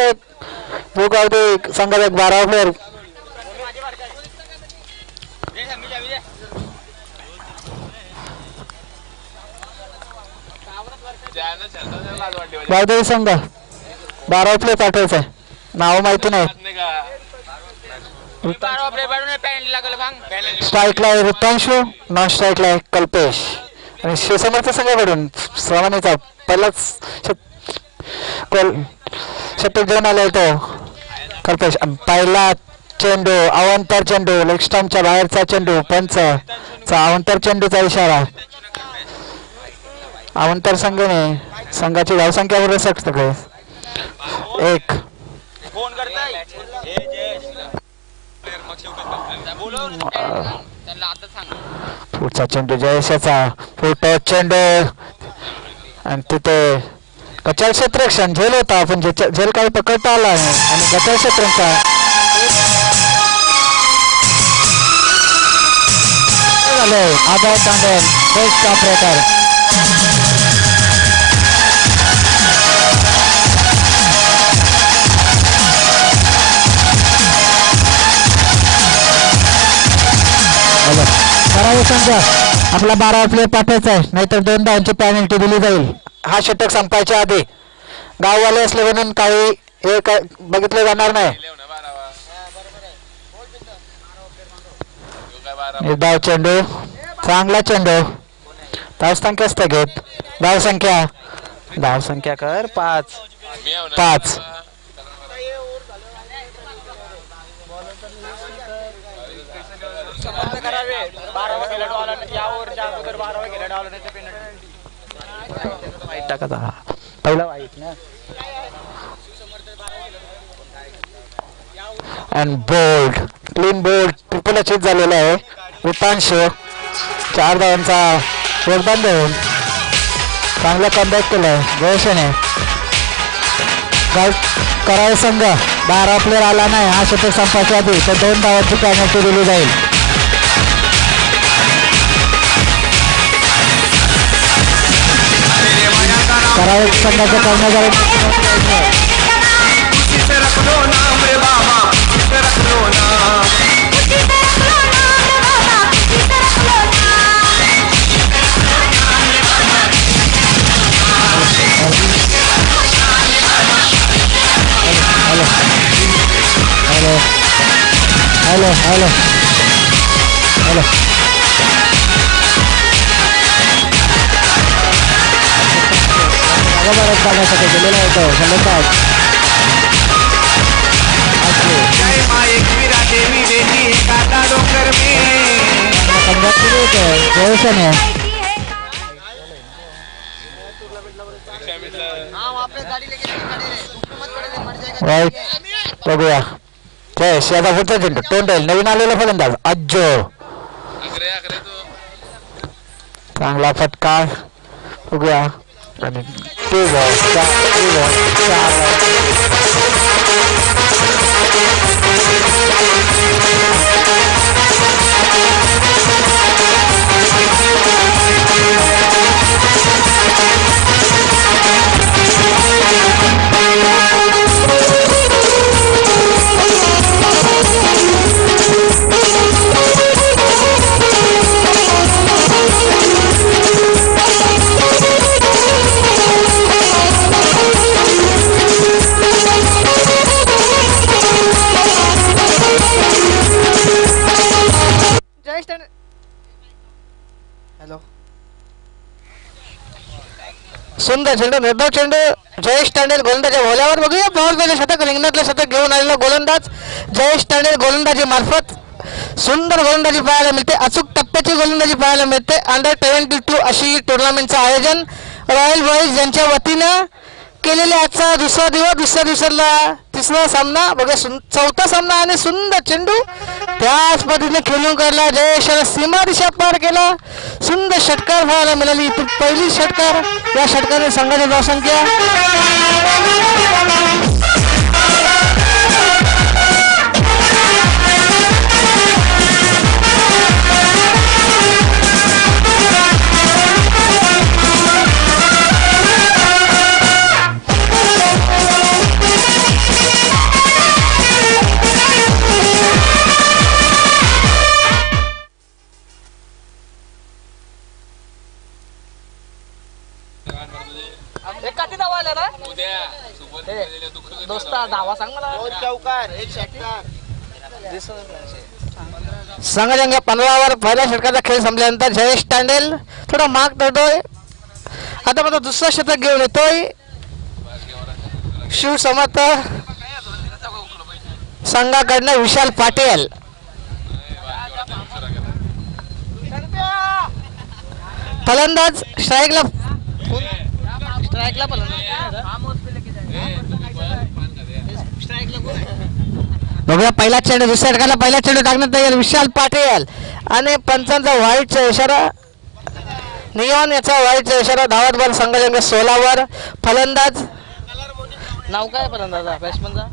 संघाचा एक भूगावती संघाचा एक 12 प्लेयर गावदेवी संघ 12 प्लेयर पाठवायचा आहे. नाव माहिती नाही. स्ट्राईकला आहे ऋतांशू, नॉन स्ट्राईकला आहे कल्पेश आणि शिवसमर्थ संघाकडून श्रावणीचा पहिलाच शतक घेऊन आलाय तो कल्पेश. पहिला चेंडू अवंतर चेंडू, लेग स्टंपच्या बाहेरचा चेंडू, पंचचा अवंतर चेंडूचा इशारा. अवंतर संघाने संघाची धावसंख्या सगळे 1. पुढचा चेंडू जयेशाचा, पुढचा चेंडू आणि तिथे गचाळ क्षेत्ररक्षण झेल होता पण झेल काही पकडता आला आहे आणि गचाळ क्षेत्रांचा आधार तांडण बेस्ट ऑपरेटर. संघ आपला 12 प्लेयर पाठवायचा आहे नाहीतर 2 धावांची पेनल्टी दिली जाईल. हा षटक संपायच्या आधी गाववाले असले म्हणून काही हे बघितलं जाणार नाही. धाव चेंडू, चांगला चेंडू. धावसंख्या असते घेत धावसंख्या कर 5. पहिला वाईट ना. And bowled clean bowled triple achieve झालेला आहे. ऋतांश 4 धावांचा योगदान देऊन चांगला कमबॅक केलाय जयेशाने. करावे संघ 12 प्लेयर आला नाही हा षटक संपायच्या आधी तर 2 धावांची पेनल्टी दिली जाईल. करावे संघाचे कर्मचारी हॅलो करण्यासाठी गेलेला होतो संघात. जयेशाने बघूया जयेश याचा पुढचा चेंडू तोंडेल. नवीन आलेला फलंदाज अज्जो, चांगला फटका. बघूया आणि सुंदर चेंडू, निर्धाव चेंडू. जयेश तांडेल गोलंदाजा भोवल्यावर. बघूया बॉल शतक रिंगणातलं शतक घेऊन आलेला गोलंदाज जयेश तांडेल गोलंदाजी मार्फत सुंदर गोलंदाजी पाहायला मिळते. अचूक टप्प्याची गोलंदाजी पाहायला मिळते. अंडर-22 अशी टुर्नामेंटचं आयोजन रॉयल बॉईज यांच्या वतीनं केलेले आजचा दुसरा दिवसाला तिसरा सामना. बघा चौथा सामना आणि सुंदर चेंडू त्याच पद्धतीने खेळून काढला. जयेशाने सीमा दिशा पार केला. सुंदर षटकार पाहायला मिळाली. पहिली षटकार या षटकाने संघाची धावसंख्या दोस्ता धावा सांग मला. चौकार एक षटकार. संघाच्या 15 पहिल्या षटकाचा खेळ संपल्यानंतर जयेश तांडेल थोडा माग धरतोय. आता मात्र दुसरा षटक घेऊन येतोय शिव समर्थ संघाकडनं विशाल पाटील. फलंदाज स्ट्राईकला बघूया. पहिला चेंडू दुसऱ्या षटकाला पहिला चेंडू टाकण्यात येईल विशाल पाटील आणि पंचांचा व्हाईटचा इशारा नियॉन याचा व्हाईटचा इशारा. धावत बॉल संघाच्या 16 वर. फलंदाज नाव काय फलंदाजा बॅट्समनचा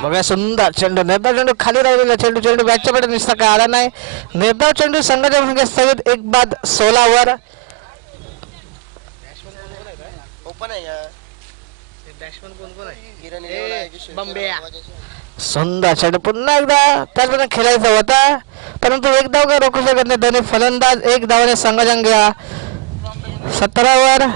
बघा. सुंदर चेंडू निर्धाव चेंडू खाली राहिलेला चेंडू बॅटच्या कडे निसता काय आला नाही. निर्धाव चेंडू संघाच्या स्थगित 1 बाद 16 वर. सुंदर चेंडू पुन्हा एकदा त्याचप्रमाणे खेळायचा होता परंतु एक धाव काय रोखू शकत नाही दोन्ही फलंदाज. 1 धावाने संघाच्या 17 वर.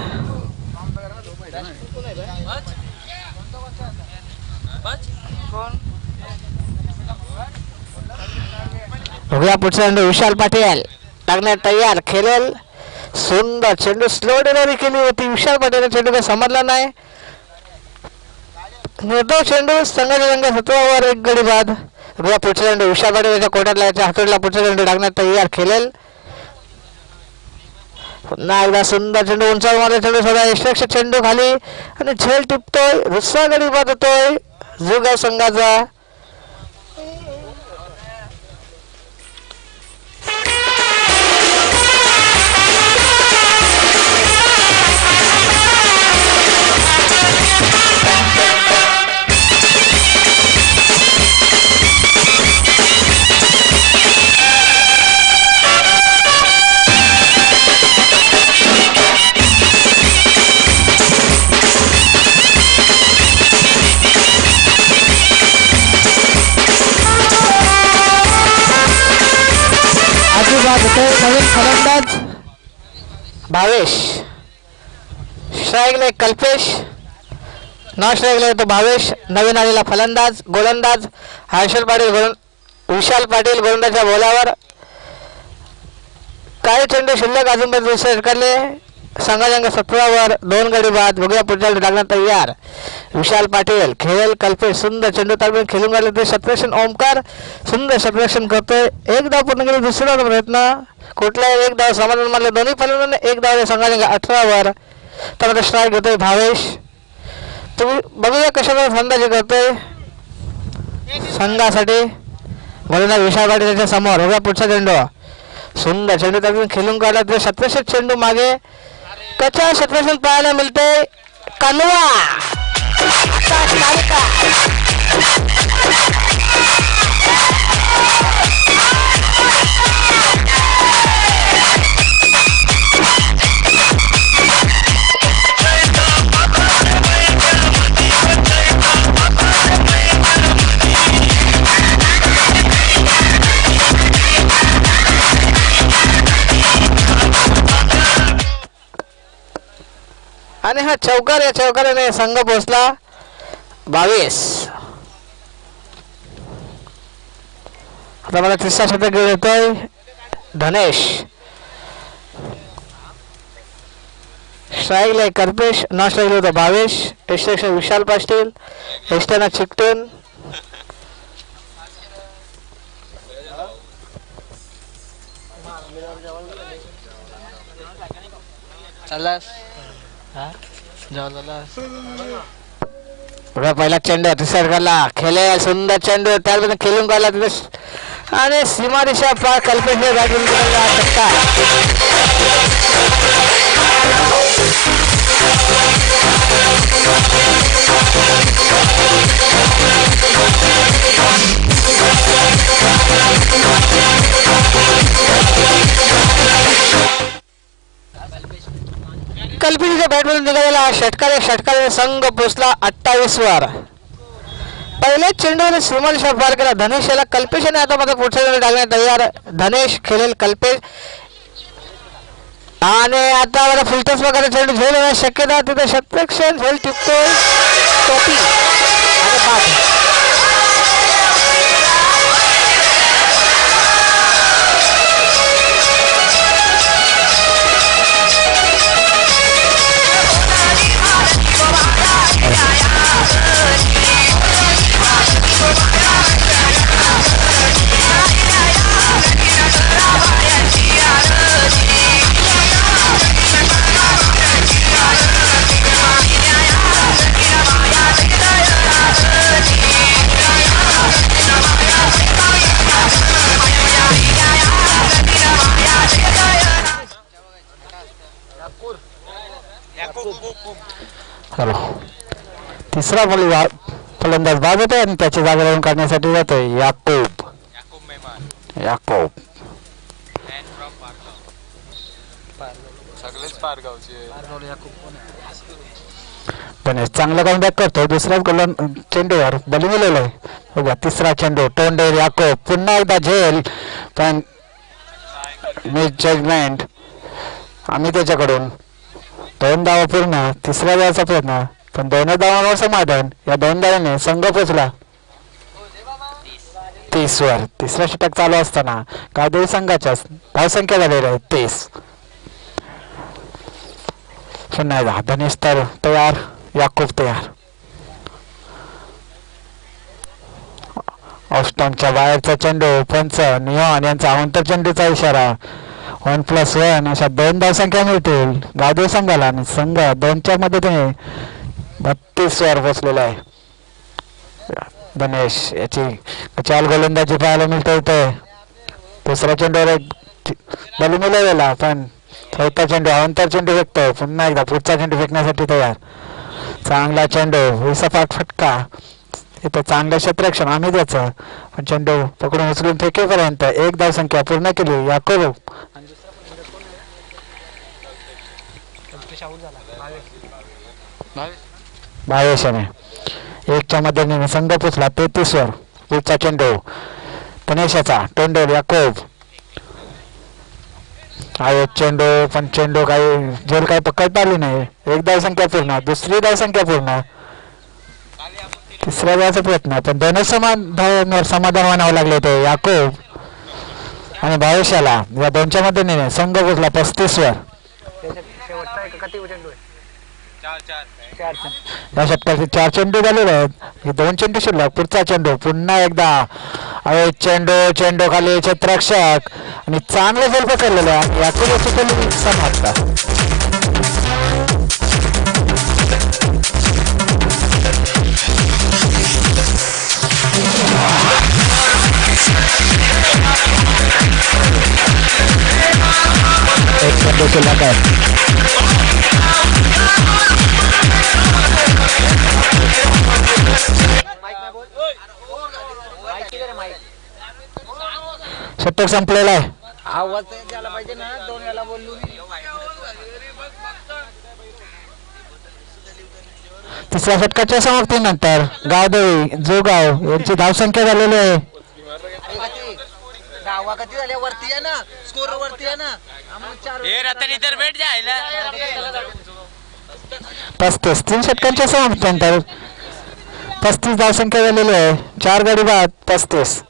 बघूया पुढचा चेंडू विशाल पाटील टाकण्यात तयार. खेळेल सुंदर चेंडू स्लो डिलिव्हरी केली होती विशाल पाटील. चेंडू काही समजला नाही. निर्धाव चेंडू संघाच्या 17 वर 1 गडी बाद. बघूया पुढचा चेंडू विशाल पाटील याच्या कोट्यातला याच्या हातोडीला पुढचा चेंडू टाकण्यात तयार. खेळेल पुन्हा एकदा सुंदर चेंडू उंचावर मारला चेंडू थोडा एक्स्ट्रा चेंडू खाली आणि झेल टिपतोय. दुसरा गडी बाद होतोय जुगाव संघाचा. नवीन फलंदाज भावेश. स्ट्राईकला कल्पेश. नॉन स्ट्राईकला येतो भावेश. नवीन आलेला फलंदाज. गोलंदाज हर्षल पाटील विशाल पाटील गोलंदाजच्या बोलावर. काही चेंडू शिल्लक अजूनपर्यंत दुसरे षटकातले. संघाच्या 17 वर 2 गडी बाद. बघूया पुढच्या टाकण्यात तयार विशाल पाटील. खेळेल कल्पेश. सुंदर चेंडू तालमीत खेळून काढले ते शतरक्षण ओमकार सुंदर शतरक्षण करतोय. 1 धाव पूर्ण केली. दुसरा प्रयत्न कुठलाही 1 धाव समाधान मारले दोन्ही फलंदाजांनी. 1 धाव संघाच्या 18 वर. त्यामध्ये स्ट्राईक घेतोय भावेश. तुम्ही बघूया कशाला फलंदाजी करतोय संघासाठी. गोलंदाज विशाल पाटील त्याच्या समोर. बघूया पुढचा चेंडू सुंदर चेंडू तालमीत खेळून काढला ते शतरक्षण चेंडू मागे. कच्चा शतरक्षण पाहायला मिळते. कनवा आणि हा चौकार. या चौकाराने संघ पोहोचला 22. आता मला तिसरा षटक घेऊन येतोय धनेश. स्ट्राईकला कल्पेश. नॉन स्ट्राईकला होता भावेश. एक्स्ट्रा विशाल पाटील. एक्स्ट्राना चिकटून पहिला चेंडू तिसऱ्या षटकाला. खेळेल सुंदर चेंडू त्यामध्ये खेळून काढला तिथे आणि सीमा दिशा पार कल्पेशने गाठून धक्का. कल्पेशच्या बॅटमधून निघालेला षटकाने संघ पोचला 28 वर. पहिल्या चेंडूने सीमादिशा पार केला धनेश याला. कल्पेशने आता मात्र पुढच्या चेंडू टाकण्यात तयार. धनेश खेळेल कल्पेश. आणि आता मला फुलटॉस वगैरे चेंडू झेल शक्यता तिथे शतरक्षण झेल टिपतोय टोपी आणि बाद. हॅलो तिसरा फलंदाज बाद होतोय आणि त्याची जागा लावून काढण्यासाठी जातोय याकूब. गणेश चांगला कमबॅक करतो. दुसऱ्याच चेंडूवर बली मिळवलंय. बघा तिसरा चेंडू तोंडेर याकूब पुन्हा एकदा झेल पण मिस जजमेंट आम्ही त्याच्याकडून 2 धावा पूर्ण. तिसऱ्या धावाचा प्रयत्न पण 2 धावांवर समाधान. या 2 धावांनी संघ पोचला 30 वर. तिसरा षटक चालू असताना गावदेवी संघाच्या धावसंख्या झालेली आहे 30. पुन्हा एकदा धनेश तर तयार याकूब तयार. ऑस्टमच्या बाहेरचा चेंडू पंच नियॉन यांचा अवंतर चेंडूचा इशारा. 1+1 अशा 2 धावसंख्या मिळतील गावदेवी संघाला आणि संघ 2च्या मदतीने 32 वर पोचलेला आहे. गणेश याची चाल गोलंदाजी पाहायला मिळते इथे. दुसऱ्या चेंडूवर एक बली मिळवलेला पण चौथा चेंडू अवंतर चेंडू फेकतो. पुन्हा एकदा पुढचा चेंडू फेकण्यासाठी तयार. चांगला चेंडू विसपाट फटका. इथं चांगलं क्षेत्ररक्षण आम्ही द्यायचं पण चेंडू पकडून उचलून फेकेपर्यंत 1 धावसंख्या पूर्ण केली याकूब. भावेशाने 1च्या मदतीने संघ पोचला 33 वर. पुढचा चेंडू गणेशाचा तोंडेल याकूब. चेंडू पण चेंडू काही झेल काही पकडता आली नाही. 1 धावसंख्या पूर्ण. दुसरी धावसंख्या पूर्ण. तिसऱ्या धावाचा प्रयत्न पण 2 धावांवर समाधान मानावं लागले ते याकूब आणि भावेशाला. या 2च्या मदतीने संघ पोचला 35 वर. या षटकाचे 4 चेंडू झालेले आहेत. 2 चेंडू शिल्लक. पुढचा चेंडू पुन्हा एकदा चेंडू खाली क्षेत्ररक्षक आणि चांगलं झेल पकडलेलं आहे. याकूब समाप्त. एक चेंडू शिल्लक आहे. षटक संपलेला आहे. आवाज द्यायला पाहिजे ना. 2 वेळा बोललो. तिसऱ्या षटकाच्या समाप्तीनंतर गावदेवी जोगाव यांची धावसंख्या झालेली आहे 35. 3 षटकांच्या समाप्तीनंतर 35 धावसंख्या झालेली आहे. 4 गडी बाद 35.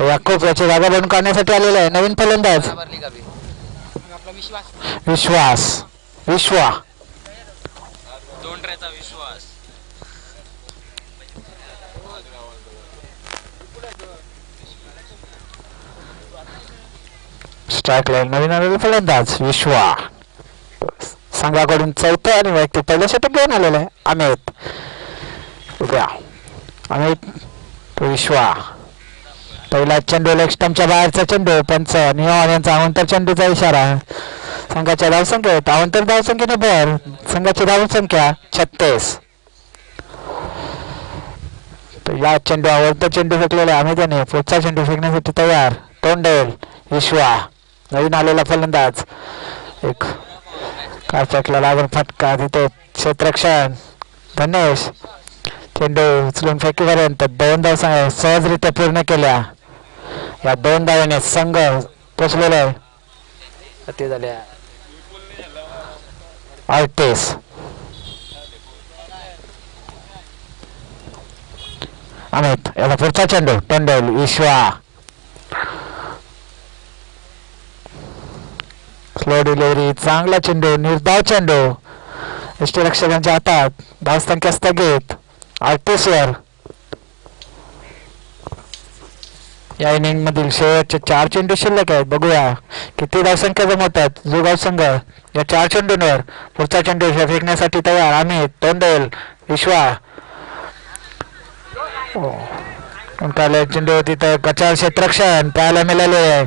याकूब याची जागा बनवून काढण्यासाठी आलेला आहे नवीन फलंदाज विश्वा. स्ट्राईक लाईन नवीन आलेला फलंदाज विश्वा. संघाकडून 4थं आणि वैयक्तिक पहिलं षटक घेऊन आलेलं आहे अमित विश्वा. पहिला चेंडू लेग स्टंपच्या बाहेरचा चेंडू पंच नियॉन यांचा अवंतर चेंडूचा इशारा. संघाच्या धावसंख्येत अवंतर धावसंख्येने भर. संघाची धावसंख्या 36. या चेंडू अवंतर चेंडू फेकलेला आम्ही त्याने पुढचा चेंडू फेकण्यासाठी तयार. तोंडेल विश्वा नवीन आलेला फलंदाज. एक काय फेकला लागून फटका. तिथे क्षेत्ररक्षण गणेश. चेंडू उचलून फेकीपर्यंत 2 धावा सहजरित्या पूर्ण केल्या. या 2 धावाने संघ पोचलेला आहे ते झाले आर्टिस अमित याला पुढचा चेंडू टंडेल विश्वा स्लो डिलिव्हरी चांगला चेंडू निर्धाव चेंडू यष्टीरक्षकांच्या हातात धावसंख्या स्थगित 38 वर या इनिंग मधील शेवटचे 4 चेंडू शिल्लक आहेत बघूया किती धावसंख्या जमवतात जोगाव संघ या 4 चेंडूंवर पुढचा चेंडू फेकण्यासाठी तयार अमित टोंडेल विश्वा चेंडू तिथं कचाल क्षेत्ररक्षण पाहायला मिळाले आहे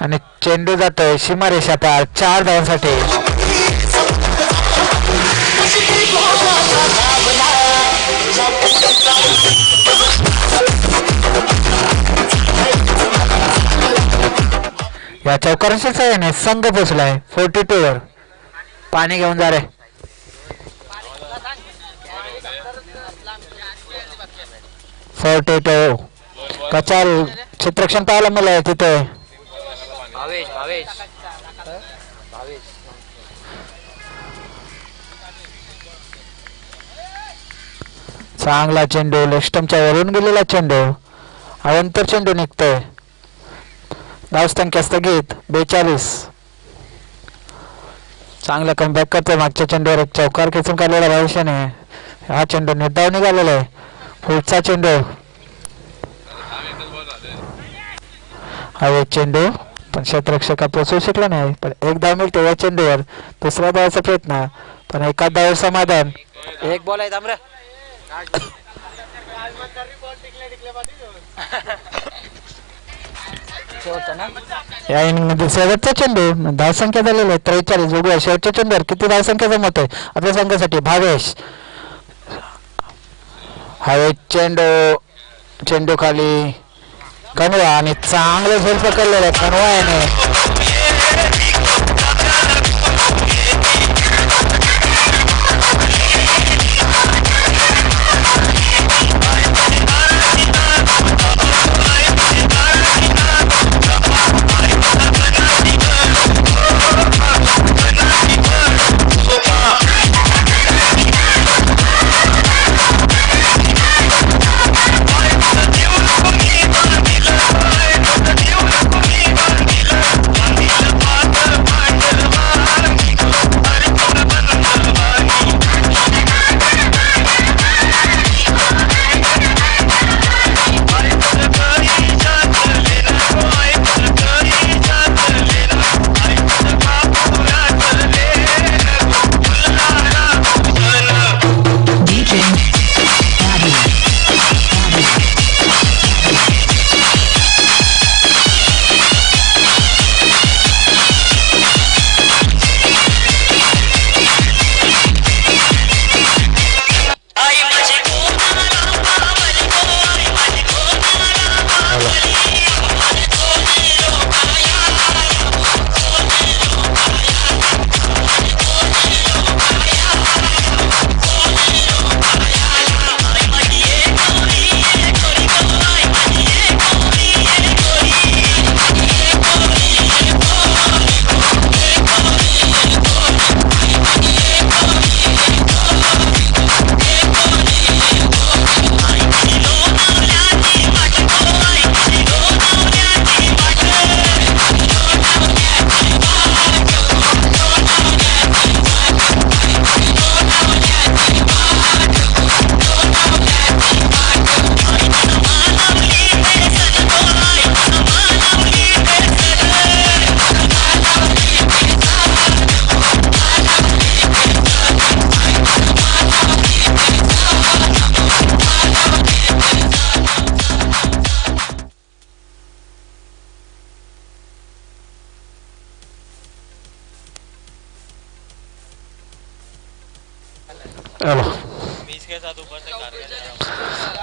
आणि चेंडू जातोय सीमारेषा पार 4 धावांसाठी या चौकारांच्या सहाय्याने संघ पोचलाय 42 वर पाणी घेऊन जा रे कचाल क्षेत्ररक्षण पाहायला मिळालंय तिथे चांगला चेंडू लेफ्टमच्या वरून गेलेला चेंडू अवंतर चेंडू निघतोय धावसंख्या स्थगित 42 चांगला कमबॅक करतोय मागच्या चेंडूवर एक चौकार खेचून काढलेला भविष्याने हा चेंडू निर्धाव निघालेला आहे पुढचा चेंडू हा चेंडू पण क्षेत्ररक्षक पोचवू शकला नाही पण एक धाव मिळते या चेंडूवर दुसऱ्या धावाचा प्रयत्न पण एका धाव समाधान एक बॉल आहे तांबरा या इनिंग मध्ये शेवटचा चेंडू धावसंख्या झालेली आहे 43 बघूया शेवटच्या चेंडूवर किती धावसंख्या जमत आहे आपल्या संघासाठी भावेश हवे चेंडू खाली कनवा आणि चांगलं झोल पकडलेलं आहे कनवा याने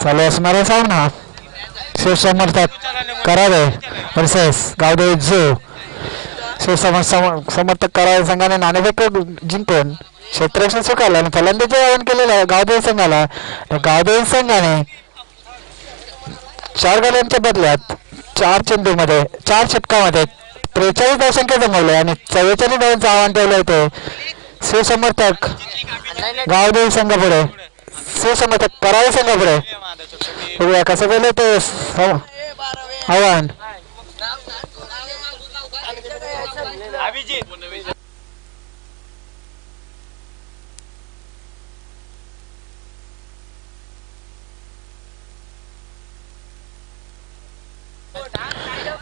चालू असणारा सामना शिवसमर्थक करावे वर्सेस गावदेवी झू शिवसमर्थक करावे संघाने नाणेफेक जिंकून क्षेत्ररक्षण स्वीकारलं आणि फलंदाजी आवाहन केलेलं आहे गावदेवी संघाला. गावदेवी संघाने 4 गोलांच्या बदल्यात 4 षटकामध्ये 43 धावसंख्या जमवले आणि 44 धावांचं आव्हान ठेवलं होते शिवसमर्थक गावदेवी संघापुढे. शिवसमर्थक करावे संघापुढे. बघूया कसं केलं ते आव्हान.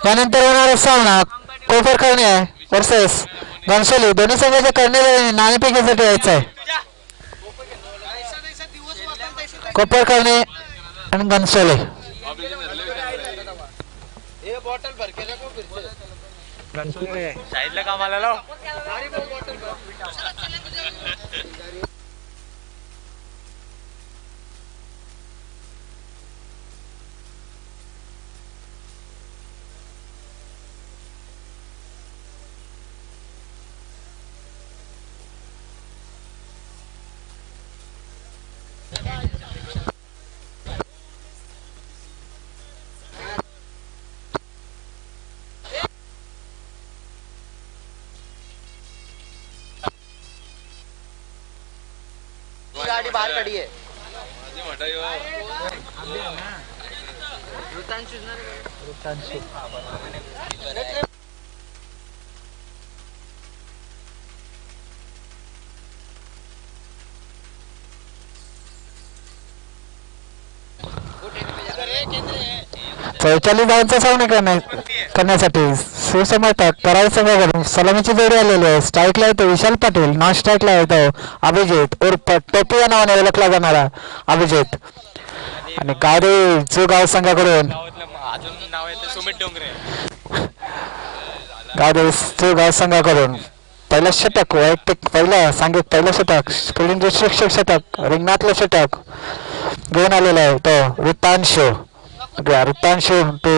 यानंतर होणारा सामना कोपर करणे वर्सेस घनसोली. दोन्ही संघाच्या करणे नाणेफेकीसाठी यायचं आहे. कोपर करणे आणि घनसोली. साईडला कामाला लाव. गाडी बाहेर काढी आहे. चौचाळीस धावांचा सामना करण्यासाठी शिवसमर्थक करावे संघाकडून सलामीची जोडी आलेली आहे. स्ट्राईकला येतो विशाल पाटील. नॉन स्ट्राईकला येतो अभिजित उर्फ टोपी या नावाने ओळखला जाणारा अभिजित. आणि गावदेवी जो गाव संघाकडून गावदेवी जो गाव संघाकडून पहिलं षटक वैयक्तिक पहिलं षटक स्फुलिंग शिक्षक षटक रिंगणातलं षटक घेऊन आलेला आहे तो वृत्तांशू. वृत्तांशू टू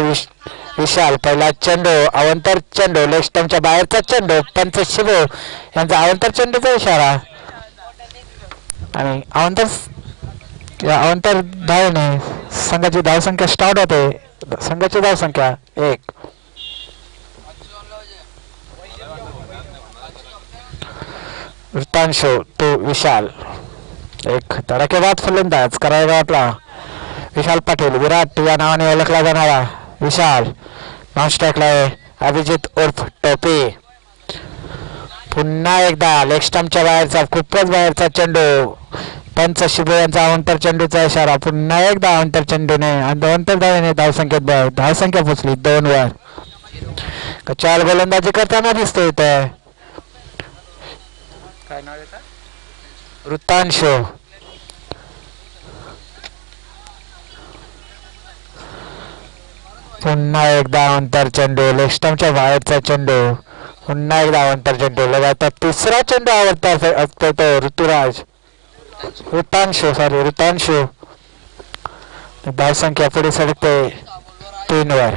विशाल. पहिला चेंडू अवंतर चेंडू लेग स्टंपच्या बाहेरचा चेंडू पंच शिबू यांचा अवंतर चेंडूचा इशारा. आणि अवंतर धावने संघाची धावसंख्या स्टार्ट होते. संघाची धावसंख्या 1. वृत्तांशू टू विशाल. एक धडाकेबाद फलंदाज करायला आपला विशाल पाटील. विराट या नावाने ओळखला जाणारा विशाल. नॉन स्ट्राईकला आहे अभिजित उर्फ टोपी. पुन्हा एकदा लेग स्टंपच्या बाहेरचा खूपच बाहेरचा चेंडू पंच शिबू यांचा अवंतर चेंडूचा इशारा. पुन्हा एकदा अवंतर चेंडूने अवंतर धावेने धावसंख्या पोचली 2 वर. चार गोलंदाजी करताना दिसतोय इथे वृत्तांशू. पुन्हा एकदा अवंतर चेंडू लेग स्टंपच्या बाहेरचा चेंडू. पुन्हा एकदा अवंतर चेंडू. लगातार तिसरा चेंडू आवडता असतो तो वृत्तांशू. धावसंख्या पुढे सरकते 3 वर.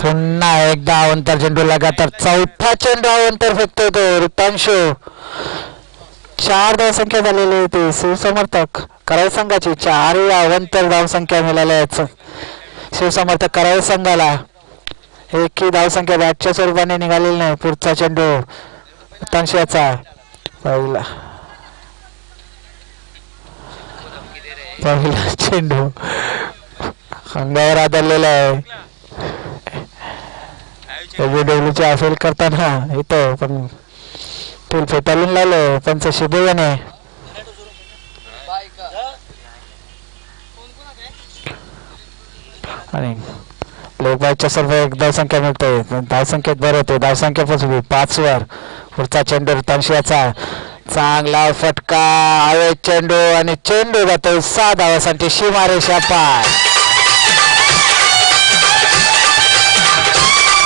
पुन्हा एकदा अवंतर चेंडू. लगातार चौथा चेंडू अवंतर फेकतोय तो वृत्तांशू. 4 धावसंख्या झालेली होती शिवसमर्थक करावे संघाची. 4 अवंतर धावसंख्या मिळाल्या आहेत शिवसमर्थक करावे संघाला. एकही धावसंख्या बॅटच्या स्वरूपाने निघालेली नाही. पुढचा चेंडू वृत्तांशूचा. पहिला चेंडू अंगावर आदळलेला आहे. डब्ल्यूडब्ल्यूची अपील करताना इथं पण टूल फेटाळून लावलं पंच शिबू याने. आणि लेगबायच्या सर्व एक धावसंख्या मिळते. धावसंख्येत भर होते. धावसंख्या पोचली 5 वर. पुढचा चेंडू वृत्तांशूचा. चांगला फटका हवेत चेंडू आणि चेंडू जातो 6 धावांसाठी सीमारेषा पार.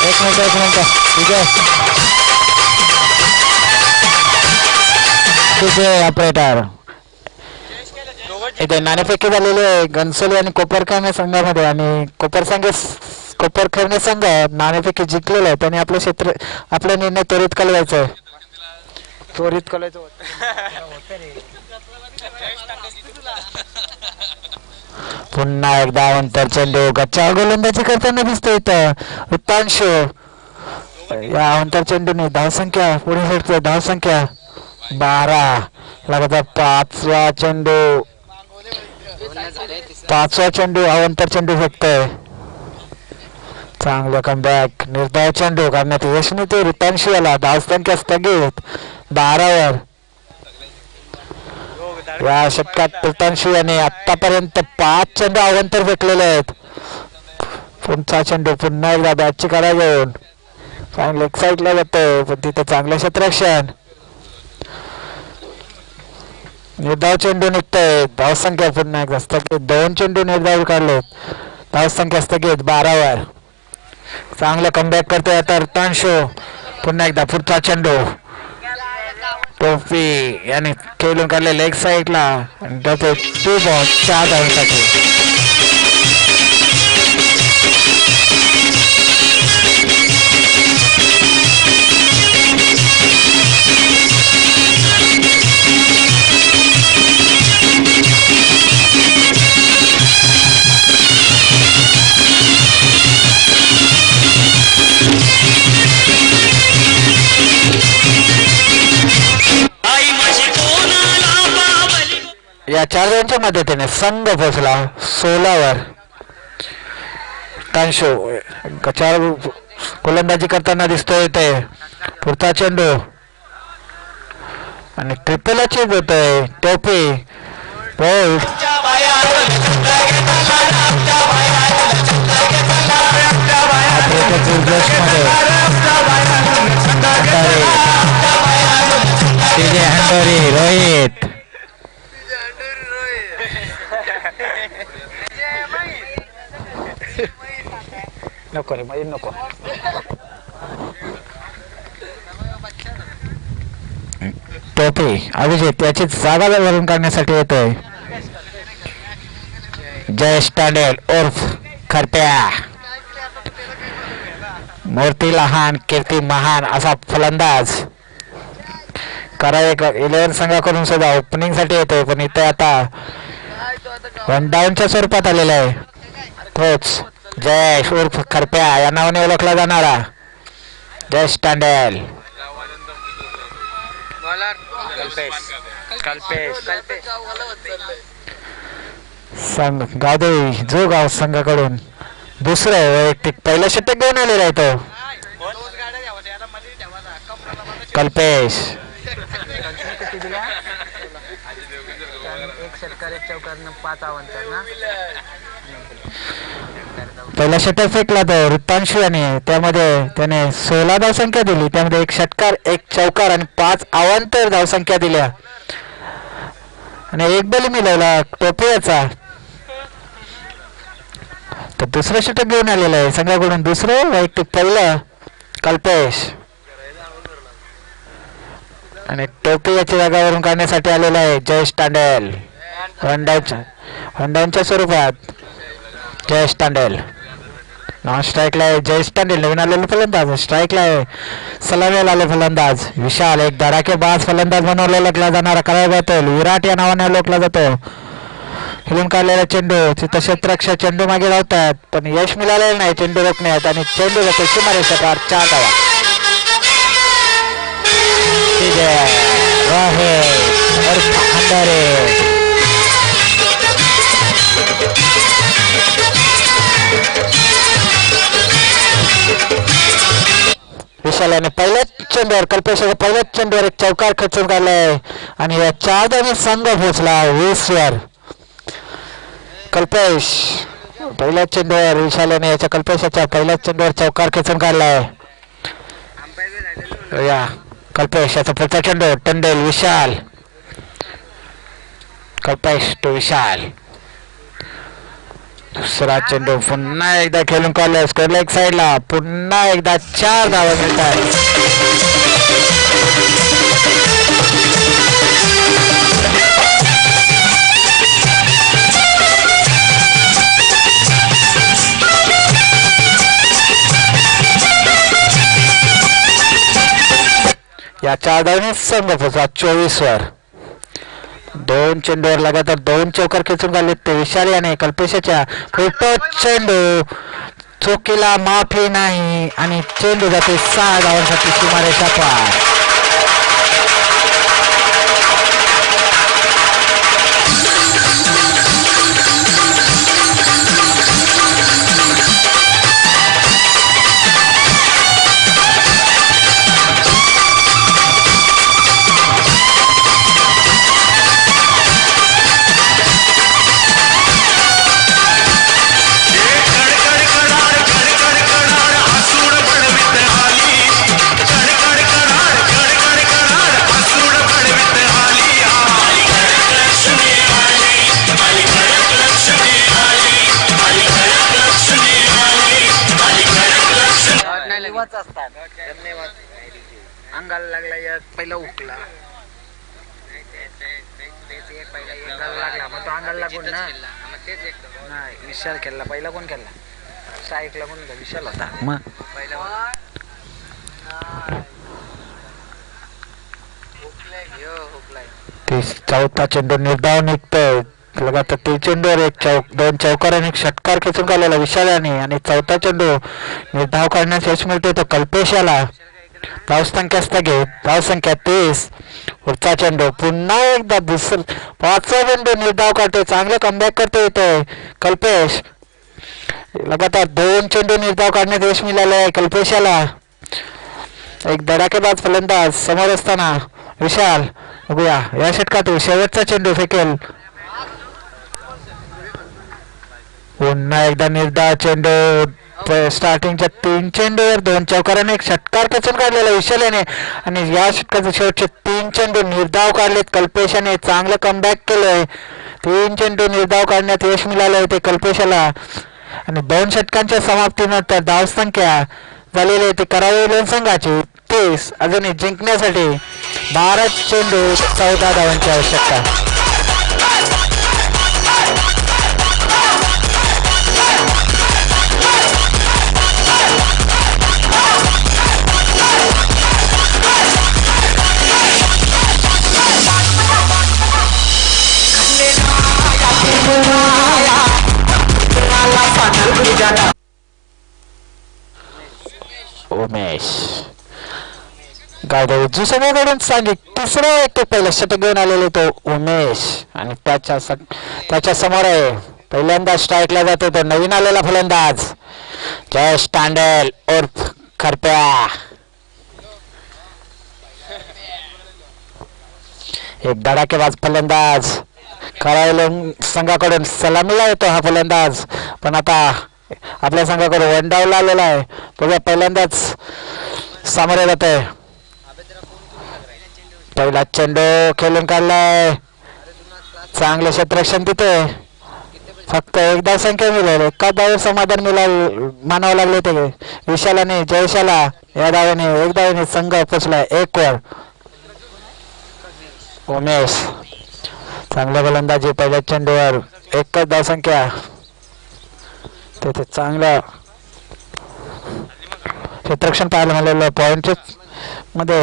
एक मिनिट तुझे ऑपरेटर. इथे नाणेफेकी झालेली आहे घनसोली आणि कोपरखैरणे संघामध्ये. आणि कोपरखैरणे संघ नाणेफेकी जिंकलेला आहे. त्यांनी आपलं निर्णय त्वरित कळवायचा आहे. त्वरित कलायचं पुन्हा एकदा अंतर चेंडू गच्चा गोलंदाजी करताना दिसतो इथं वृत्तांश. या अंतर चेंडूने धावसंख्या पुढे सरते. धावसंख्या 12. लगातार पाचवा चेंडू अंतर चेंडू फेकतोय. चांगलं कमबॅक. निर्धाव चेंडू करण्यात यश मिळते वृत्तांश याला. धावसंख्या स्थगित 12 या षटकात वृत्तांश याने आतापर्यंत 5 चेंडू अवंतर फेकलेले आहेत. पुढचा चेंडू पुन्हा एकदा बॅटची करा घेऊन चांगलं एक साईडला जातो पण तिथे चांगलं क्षेत्ररक्षण. निर्धाव चेंडू निघतोय. धावसंख्या पुन्हा एकदा स्थगित. 2 चेंडू निर्धाव काढले. धावसंख्या स्थगित 12 चांगलं कमबॅक करतोय आता वृत्तांश. पुन्हा एकदा पुढचा चेंडू टोपी याने खेळून काढले लेग साईडला आणि त्याचे 2 बॉल 4 धावांसाठी. या 4 धावांच्या मदतीने संघ पोहोचला 16 तांशो. 4 गोलंदाजी करताना दिसतोय ते पुढचा चेंडू आणि ट्रिपल चेंज होतोय. टोपी बोल्ड रोहित नको रे माझी नको. टोपी अभिजित त्याची जागा भरून काढण्यासाठी येतोय. जयेश तांडेल उर्फ खरप्या. मूर्ती लहान कीर्ती महान असा फलंदाज करावे 11 संघाकडून सुद्धा ओपनिंग साठी येतोय पण इथे आता 1 डाऊनच्या स्वरूपात आलेला आहे. तोच जयेश उर्फ खरप्या या नावाने ओळखला जाणारा जयेश तांडेल. संघ गावदेवी जोगाव संघाकडून दुसरं वैयक्तिक पहिलं षटक घेऊन आलेला आहे तो कल्पेश. पहिला षटक फेकला तो वृत्तांश याने. त्यामध्ये त्याने 16 धावसंख्या दिली. त्यामध्ये 1 षटकार 1 चौकार आणि 5 अवांतर धावसंख्या दिल्या आणि 1 बली मिळवला टोपियाचा. तर दुसरं षटक घेऊन आलेलं आहे संघाकडून दुसरं वैयक्तिक पहिलं कल्पेश आणि टोपियाच्या जागावरून काढण्यासाठी आलेला आहे जयेश तांडेल. वनडाऊनच्या स्वरूपात जयेश तांडेल. नॉन स्ट्राईकला आहे जयेश तांडेल नवीन आलेले फलंदाज. स्ट्राईकला आहे सलामीला आले फलंदाज विशाल. एक धडाकेबाज फलंदाज म्हणून ओळखला जाणारा करायला विराट या नावाने ओळखला जातो. खेळून काढलेला चेंडू तिथं क्षेत्ररक्षक चेंडू मागे लावतात पण यश मिळालेलं नाही चेंडू रोखण्यात आणि चेंडू जातो सीमारेषेपार 4 धावा. विशालाने पहिल्याच चेंडूवर कल्पेशाच्या पहिल्याच चेंडूवर 1 चौकार खचून काढलाय आणि या 4 धावांनी संघ पोहोचला 20 वर. कल्पेश पहिल्याच चेंडूवर विशालाने याच्या कल्पेशाच्या पहिल्याच चेंडूवर चौकार खेचून काढलाय. या कल्पेश याचा पुढचा चेंडू टंडेल विशाल. कल्पेश टू विशाल. दुसरा चेंडू पुन्हा एकदा खेळून काढलाय स्क्वेअर लेग साईडला. पुन्हा एकदा 4 धावा मिळतात. या या 4 धावांनी संघ पोहोचला 24 वर. 2 चेंडूवर लगातार 2 चौकार खेचून काढले ते विशाल याने कल्पेशाच्या फुटतो चेंडू चुकीला माफी नाही आणि चेंडू जाते 6 धावांसाठी सीमारेषा पार. अंगाला लागला या पहिला उकला अंगाला लागला मग तो अंगाला लागून ना नाही विशाल खेळला पहिला कोण खेळला साईकला कोण विशाल होता मग चौथा चेंडू निर्धाव निघतोय लगातार 3 चेंडूवर 2 चौकार आणि 1 षटकार खेचून काढलेला विशालाने आणि चौथा चेंडू निर्धाव काढण्यास यश मिळते तो कल्पेशाला. धावसंख्या स्थगित धावसंख्या 30. पुढचा चेंडू पुन्हा एकदा 5वा चेंडू निर्धाव काढते चांगलं कमबॅक करते येतोय कल्पेश. लगातार 2 चेंडू निर्धाव काढण्यात यश मिळाले आहे कल्पेशाला. एक धडाकेबाज फलंदाज समोर असताना विशाल बघूया या षटकातील शेवटचा चेंडू फेकेल. पुन्हा एकदा निर्धाव चेंडू स्टार्टिंगच्या 3 चेंडूवर 2 चौकाराने 1 षटकार खेचून काढलेला विशाल याने आणि या षटकाचे शेवटचे 3 चेंडू निर्धाव काढलेत कल्पेशाने चांगलं कमबॅक केलंय. 3 चेंडू निर्धाव काढण्यात यश मिळालंय ते कल्पेशाला आणि 2 षटकांच्या समाप्तीनंतर धावसंख्या झालेली ते करावे संघाची 30. अजूनही जिंकण्यासाठी 12 चेंडू 14 धावांची आवश्यकता. उमेश गावडे उजू समोरून सांगित तिसरा एक पहिलं षटक घेऊन आलेले तो उमेश आणि त्याच्या समोर आहे पहिल्यांदा स्ट्राईकला जातो तो नवीन आलेला फलंदाज जयेश तांडेल उर्फ खरप्या. एक धडाकेबाज फलंदाज करायला संघाकडून सलामीला येतो हा फलंदाज पण आता आपल्या संघाकडून वनडाऊनला आलेला आहे. बघा पहिल्यांदाच सामोरे जात आहे. पहिला चेंडू खेळून काढलाय चांगलं क्षेत्ररक्षण तिथे फक्त 1 धावसंख्या मिळेल. एका धाव समाधान मानावं लागले ते विशालाने जयशाला या धावेने 1 धावेने संघ पोचलाय 1 वर. उमेश चांगल्या गोलंदाजी पहिल्या चेंडूवर 1च धावसंख्या तिथे चांगलं क्षेत्ररक्षण पाहायला मिळालेलं पॉइंट मध्ये.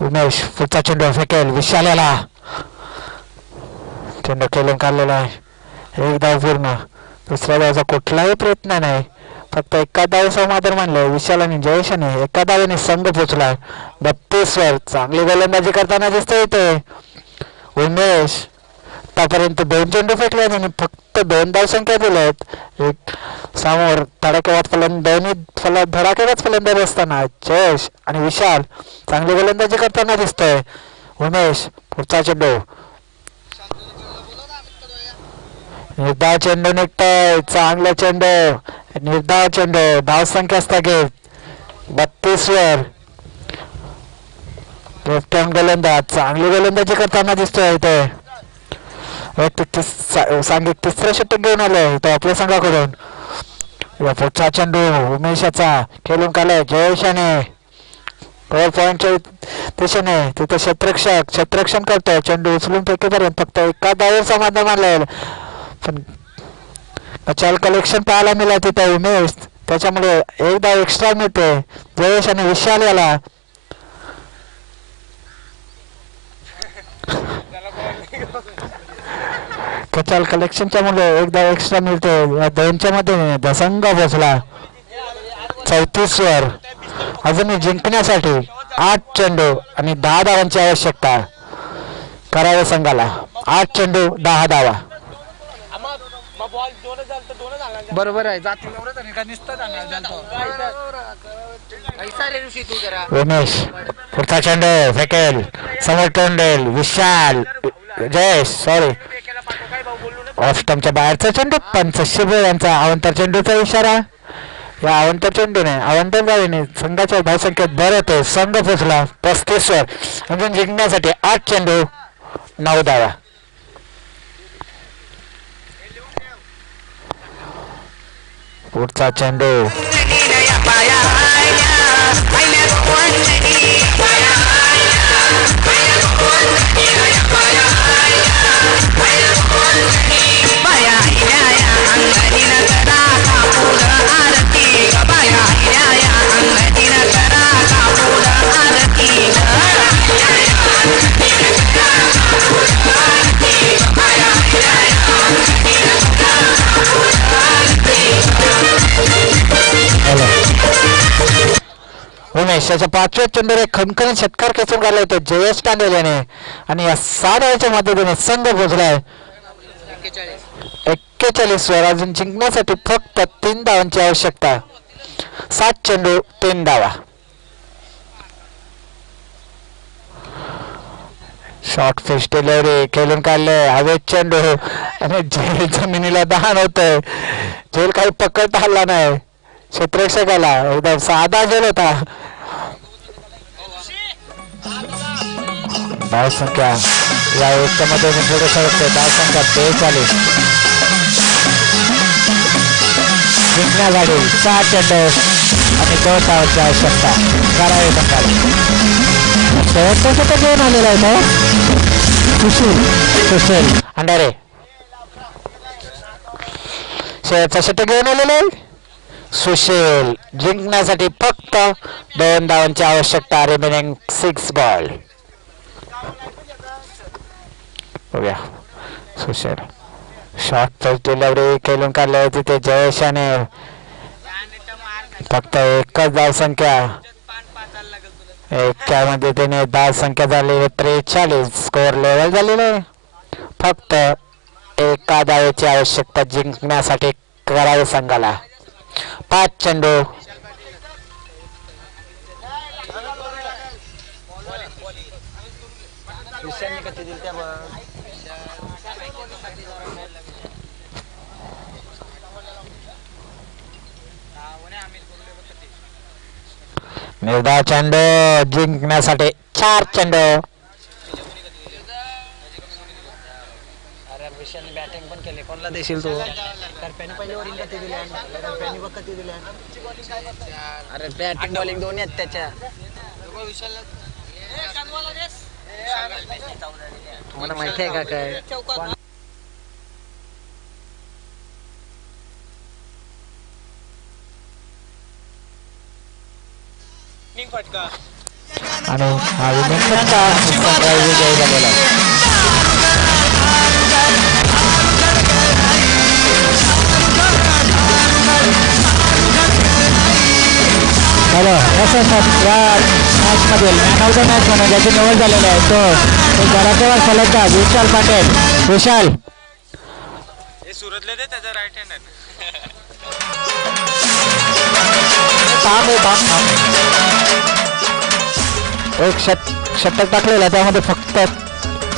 उमेश पुढचा चेंडू फेकेल विशालाला चेंडू खेळून काढलेला आहे 1 धाव पूर्ण. दुसऱ्या धावचा कुठलाही प्रयत्न नाही फक्त 1 धाव समाधान मानलं विशालाने जयेशाने 1 धावेने संघ पोचला 32 वर. चांगली गोलंदाजी करताना दिसतोय इथे उमेश. आतापर्यंत 2 चेंडू फेकले आणि फक्त 2 धावसंख्या दिल्यात. एक समोर धडाकेबाज फलंदाज असताना जयेश आणि विशाल चांगली गोलंदाजी करताना दिसतोय. उमेश पुढचा चेंडू निर्धाव चेंडू निघतोय चांगला चेंडू निर्धाव चेंडू धावसंख्या स्थगित 32 वर. लेफ्ट हँड गोलंदाज चांगली गोलंदाजी करताना दिसतोय इथे सांगित तिसरं षटक घेऊन आलंय तो आपल्या संघाकडून. पुढचा चेंडू उमेशाचा खेळून काढलाय जयेशाने पॉइंटच्या दिशेने तिथे क्षेत्ररक्षण करतोय चेंडू उचलून फेकेपर्यंत फक्त 1 धावेवर समाधान मानलंय पण बचाल कलेक्शन पाहायला मिळालं तिथे उमेश त्याच्यामुळे 1 धाव एक्स्ट्रा मिळते जयेश आणि विशाल याला. कचाल कलेक्शनच्या मुळे एकदा एक्स्ट्रा मिळते. या दोनच्या मध्ये दसंग पोचला 34 वर. अजूनही जिंकण्यासाठी 8 चेंडू आणि 10 धावांची आवश्यकता करावे संघाला. 8 चेंडू 10 धावा. बरोबर आहे जाती का नुसतं उमेश पुढचा चेंडू फेकेल. समोर तोंडेल विशाल जयेश सॉरी ऑफ स्टंपच्या बाहेरचा चेंडू. पंच शिबे यांचा अवंतर चेंडूचा इशारा. या अवंतर चेंडूने अवंतर धावेने संघाच्या धावसंख्येत भर होते. संघ पोचला 35 वर. अजून जिंकण्यासाठी 8 चेंडू 9 धावा. पुढचा चेंडू उमेश याच्या 5व्या चेंडूवर एक खणखणीत षटकार खेचून काढले होते जयेश टांडेल याने. आणि या 6 धावांच्या मदतीने संघ पोहोचलाय 41 वर. अजून जिंकण्यासाठी फक्त 3 धावांची आवश्यकता. 7 चेंडू 3 धावा. शॉर्ट फिश डिलिव्हरी खेळून काढले. हवेत चेंडू आणि झेल जमिनीला दहान होतंय. झेल काही पकडता आला नाही. क्षेत्ररक्षकाला एकदम साधा झेल होता. धाव संख्या या एकच्या मध्ये थोडे सरकते. धाव संख्या 42. जिंकण्यासाठी 6 चेंडू आणि 2 धावांची आवश्यकता करावे संघाला. शेवटचं घेऊन आलेला आहे तो सुशील अंधारे. शेवटचा षटक घेऊन आलेला आहे सुशील. जिंकण्यासाठी फक्त 2 धावांची आवश्यकता. Remaining 6 ball. बघूया सुशील शॉर्ट डिलिव्हरी खेळून काढले होते ते जयेशाने. फक्त एकच धाव संख्या. एका मध्ये त्याने धाव संख्या झाली 43. स्कोअर लेवल झालेलं आहे. फक्त एका धावेची आवश्यकता जिंकण्यासाठी करावे संघाला. 5 चेंडू निर्धाव चेंडू जिंकण्यासाठी 4 चेंडू. अरे विषयाने बॅटिंग पण केली. कोणाला देशील तू? करप्याने पहिले ओरिंग कधी दिल्या? करप्याने बघ कधी दिल्या? अरे बॅटिंग बॉलिंग दोन्ही आहेत त्याच्या. तुम्हाला माहिती आहे का काय? आणि हा विजय झालेला आहे. हॅलो या मॅचमधील मॅन ऑफ द मॅच म्हणून ज्याची निवड झालेली आहे तो घरातेवर फलंदाज विशाल पाटील. विशाल एक षटक टाकलेला त्यामध्ये फक्त